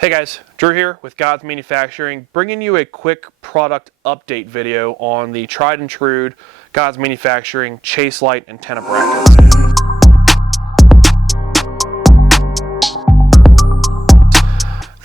Hey guys, Drew here with God's Manufacturing, bringing you a quick product update video on the tried and true God's Manufacturing Chase Light antenna bracket.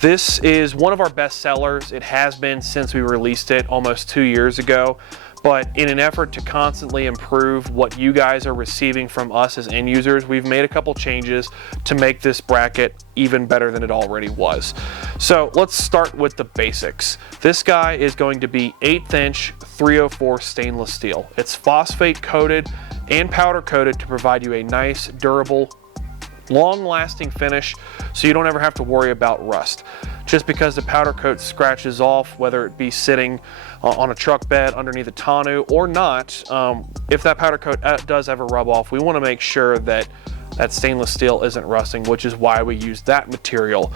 This is one of our best sellers. It has been since we released it almost 2 years ago. But in an effort to constantly improve what you guys are receiving from us as end users, we've made a couple changes to make this bracket even better than it already was. So let's start with the basics. This guy is going to be 1/8 inch 304 stainless steel. It's phosphate coated and powder coated to provide you a nice, durable, long-lasting finish so you don't ever have to worry about rust. Just because the powder coat scratches off, whether it be sitting on a truck bed underneath a tonneau or not, if that powder coat does ever rub off, we want to make sure that that stainless steel isn't rusting, which is why we use that material.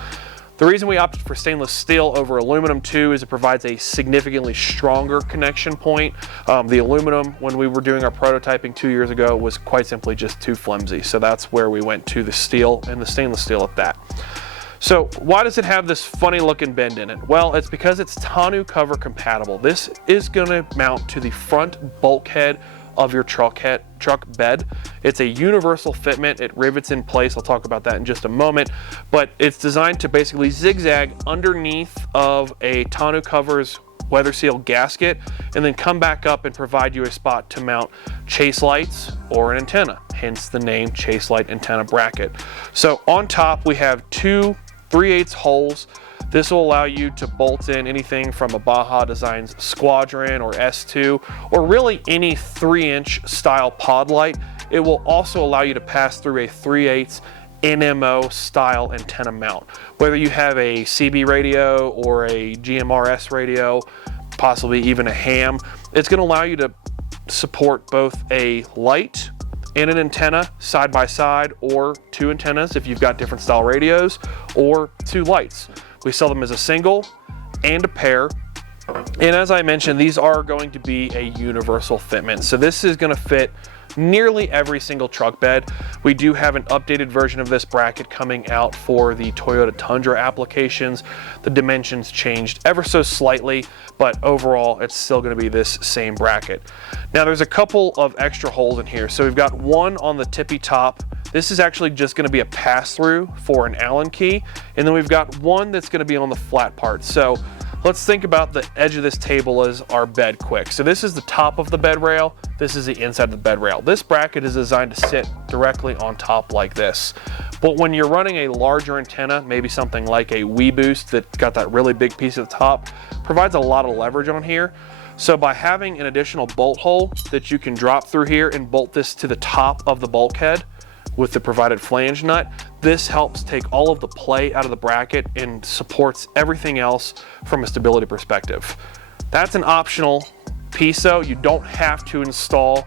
The reason we opted for stainless steel over aluminum too is it provides a significantly stronger connection point. The aluminum, when we were doing our prototyping 2 years ago, was quite simply just too flimsy. So that's where we went to the steel, and the stainless steel at that. So why does it have this funny looking bend in it? Well, it's because it's tonneau cover compatible. This is gonna mount to the front bulkhead of your truck bed. It's a universal fitment. It rivets in place. I'll talk about that in just a moment, but it's designed to basically zigzag underneath of a tonneau cover's weather seal gasket and then come back up and provide you a spot to mount chase lights or an antenna, hence the name Chase Light Antenna Bracket. So on top we have two 3/8 holes. This will allow you to bolt in anything from a Baja Designs Squadron or S2 or really any 3-inch style pod light. It will also allow you to pass through a 3/8 NMO style antenna mount. Whether you have a CB radio or a GMRS radio, possibly even a ham, it's going to allow you to support both a light and an antenna side by side, or two antennas if you've got different style radios, or two lights. We sell them as a single and a pair. And as I mentioned, these are going to be a universal fitment. So this is going to fit nearly every single truck bed. We do have an updated version of this bracket coming out for the Toyota Tundra applications. The dimensions changed ever so slightly, but overall it's still going to be this same bracket. Now there's a couple of extra holes in here. So we've got one on the tippy top. This is actually just going to be a pass-through for an Allen key, and then we've got one that's going to be on the flat part. So let's think about the edge of this table as our bed quick. So this is the top of the bed rail. This is the inside of the bed rail. This bracket is designed to sit directly on top like this. But when you're running a larger antenna, maybe something like a WeBoost that got that really big piece at the top, provides a lot of leverage on here. So by having an additional bolt hole that you can drop through here and bolt this to the top of the bulkhead with the provided flange nut, this helps take all of the play out of the bracket and supports everything else from a stability perspective. That's an optional piece though. You don't have to install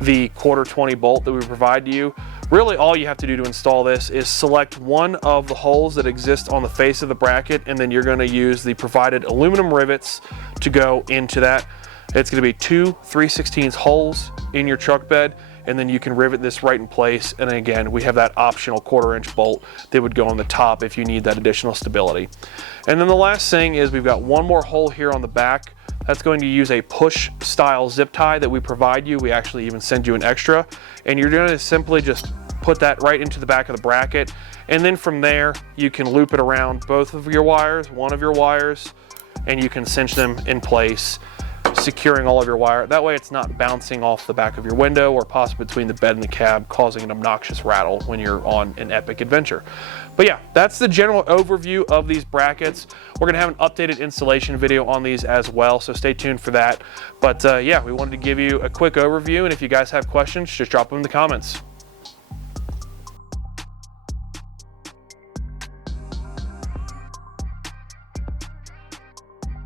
the 1/4-20 bolt that we provide to you. Really all you have to do to install this is select one of the holes that exist on the face of the bracket, and then you're going to use the provided aluminum rivets to go into that. It's going to be two 3/16 holes in your truck bed, and then you can rivet this right in place. And again, we have that optional 1/4-inch bolt that would go on the top if you need that additional stability. And then the last thing is we've got one more hole here on the back. That's going to use a push style zip tie that we provide you. We actually even send you an extra, and you're going to simply just put that right into the back of the bracket. And then from there, you can loop it around both of your wires, one of your wires, and you can cinch them in place, securing all of your wire. That way it's not bouncing off the back of your window or possibly between the bed and the cab, causing an obnoxious rattle when you're on an epic adventure. But yeah, that's the general overview of these brackets. We're gonna have an updated installation video on these as well, so stay tuned for that. But yeah, we wanted to give you a quick overview, and if you guys have questions, just drop them in the comments.